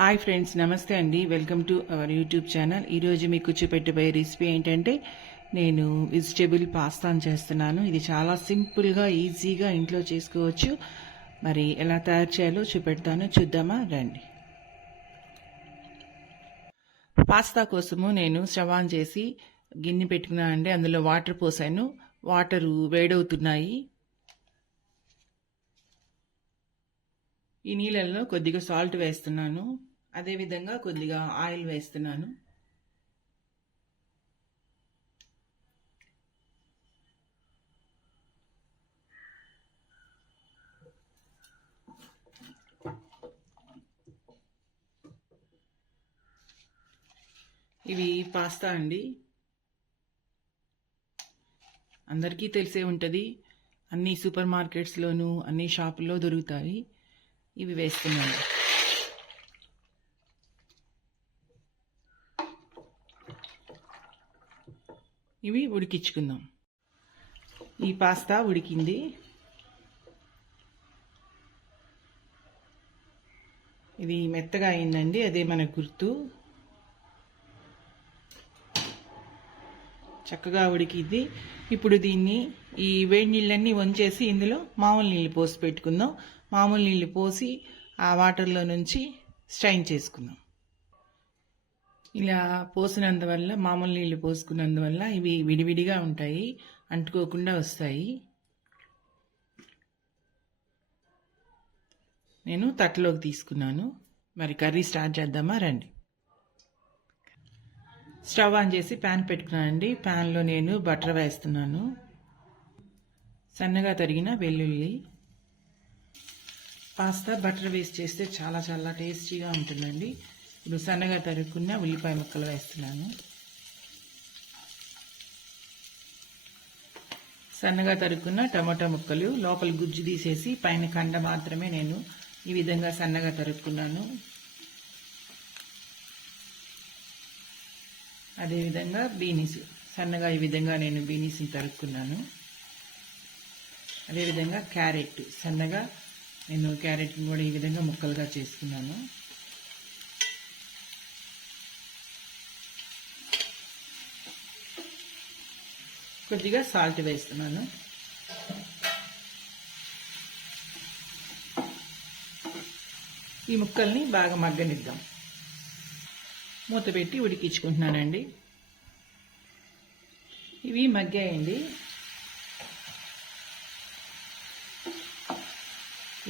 Hi friends నమస్తే అండి. Welcome to our YouTube channel. ఈరోజు మీకు చూపెట్టబోయే రెసిపీ ఏంటంటే నేను వెజిటేబుల్ పాస్తాను చేస్తున్నాను. ఇది చాలా సింపుల్గా ఈజీగా ఇంట్లో చేసుకోవచ్చు. మరి ఎలా తయారు చేయాలో చూపెడతాను. చూద్దామా? రండి. పాస్తా కోసము నేను స్టవ్ ఆన్ చేసి గిన్నె పెట్టుకున్నాను అండి. అందులో వాటర్ పోసాను. వాటరు వేడవుతున్నాయి. ఈ నీళ్ళల్లో కొద్దిగా సాల్ట్ వేస్తున్నాను. అదేవిధంగా కొద్దిగా ఆయిల్ వేస్తున్నాను. ఇవి పాస్తా అండి. అందరికీ తెలిసే ఉంటుంది అన్ని సూపర్ మార్కెట్స్లోనూ అన్ని షాపుల్లో దొరుకుతాయి. ఇవి వేస్తున్నాను. ఇవి ఉడికించుకుందాం. ఈ పాస్తా ఉడికింది. ఇది మెత్తగా అయిందండి అదే మన గుర్తు. చక్కగా ఉడికింది. ఇప్పుడు దీన్ని ఈ వేడి నీళ్ళన్నీ వంచేసి ఇందులో మామూలు నీళ్ళు పోసి పెట్టుకుందాం. మామూలు నీళ్ళు పోసి ఆ వాటర్లో నుంచి స్ట్రైన్ చేసుకుందాం. ఇలా పోసినందువల్ల మామూలు నీళ్ళు పోసుకున్నందువల్ల ఇవి విడివిడిగా ఉంటాయి అంటుకోకుండా వస్తాయి. నేను తట్టలోకి తీసుకున్నాను. మరి కర్రీ స్టార్ట్ చేద్దామా? రండి. స్టవ్ ఆన్ చేసి ప్యాన్ పెట్టుకున్నానండి. ప్యాన్లో నేను బటర్ వేస్తున్నాను. సన్నగా తరిగిన వెల్లుల్లి. పాస్తా బటర్ వేస్ట్ చేస్తే చాలా చాలా టేస్టీగా ఉంటుందండి. ఇప్పుడు సన్నగా తరుక్కున్న ఉల్లిపాయ ముక్కలు వేస్తున్నాను. సన్నగా తరుక్కున్న టమాటా ముక్కలు లోపల గుజ్జు తీసేసి పైన కండ మాత్రమే నేను ఈ విధంగా సన్నగా తరుక్కున్నాను. అదేవిధంగా బీనీస్ సన్నగా ఈ విధంగా నేను బీనీస్ని తరుక్కున్నాను. అదేవిధంగా క్యారెట్ సన్నగా నేను క్యారెట్ని కూడా ఈ విధంగా ముక్కలుగా చేసుకున్నాను. కొద్దిగా సాల్ట్ వేస్తున్నాను. ఈ ముక్కల్ని బాగా మగ్గనిద్దాం. మూత పెట్టి ఉడికించుకుంటున్నానండి. ఇవి మగ్గాయండి.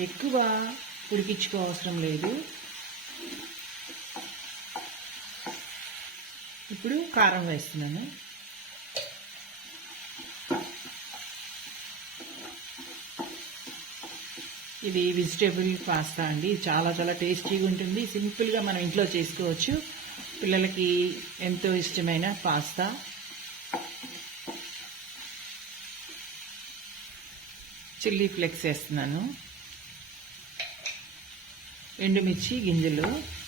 ఎక్కువ ఉడికించుకో అవసరం లేదు. ఇప్పుడు కారం వేస్తున్నాను. ఇది వెజిటేబుల్ పాస్తా అండి. చాలా చాలా టేస్టీగా ఉంటుంది. సింపుల్గా మనం ఇంట్లో చేసుకోవచ్చు. పిల్లలకి ఎంతో ఇష్టమైన పాస్తా చిల్లీ ఫ్లెక్స్ వేస్తున్నాను. ఎండుమిర్చి గింజలు.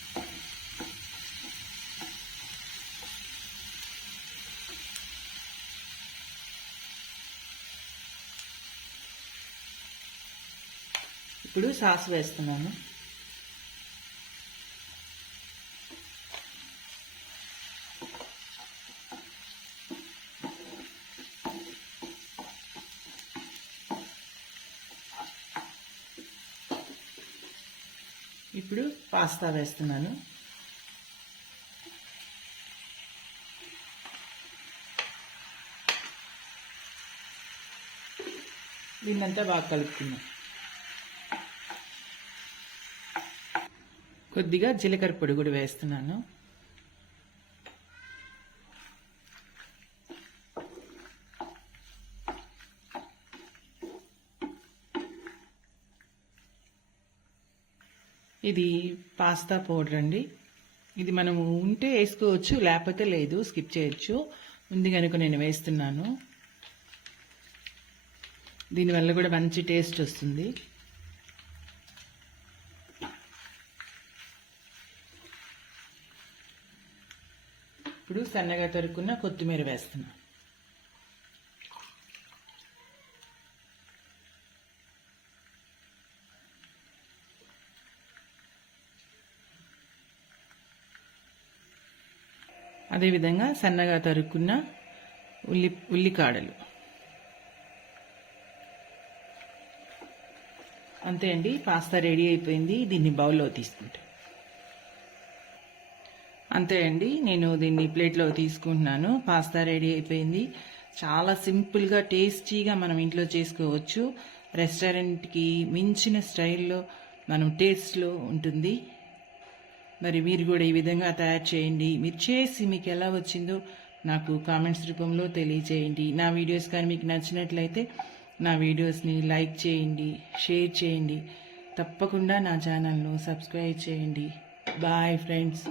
ఇప్పుడు సాస్ వేస్తున్నాను. ఇప్పుడు పాస్తా వేస్తున్నాను. దీన్నంతా బాగా కలుపుతున్నాం కొద్దిగా జీలకర్ర పొడి కూడా వేస్తున్నాను. ఇది పాస్తా పౌడర్ అండి. ఇది మనము ఉంటే వేసుకోవచ్చు లేకపోతే లేదు స్కిప్ చేయొచ్చు. ఉంది కనుక నేను వేస్తున్నాను. దీనివల్ల కూడా మంచి టేస్ట్ వస్తుంది. ఇప్పుడు సన్నగా తరుక్కున్న కొత్తిమీర వేస్తున్నా. అదేవిధంగా సన్నగా తరుక్కున్న ఉల్లి ఉల్లికాడలు. అంతే అండి పాస్తా రెడీ అయిపోయింది దీన్ని బౌల్లో తీసుకుంటాం. అంతే అండి. నేను దీన్ని ప్లేట్లో తీసుకుంటున్నాను. పాస్తా రెడీ అయిపోయింది. చాలా సింపుల్గా టేస్టీగా మనం ఇంట్లో చేసుకోవచ్చు. రెస్టారెంట్కి మించిన స్టైల్లో మనం టేస్ట్లో ఉంటుంది. మరి మీరు కూడా ఈ విధంగా తయారు చేయండి. మీరు చేసి మీకు ఎలా వచ్చిందో నాకు కామెంట్స్ రూపంలో తెలియచేయండి నా వీడియోస్ కానీ మీకు నచ్చినట్లయితే నా వీడియోస్ని లైక్ చేయండి షేర్ చేయండి. తప్పకుండా నా ఛానల్ను సబ్స్క్రైబ్ చేయండి. Bye friends.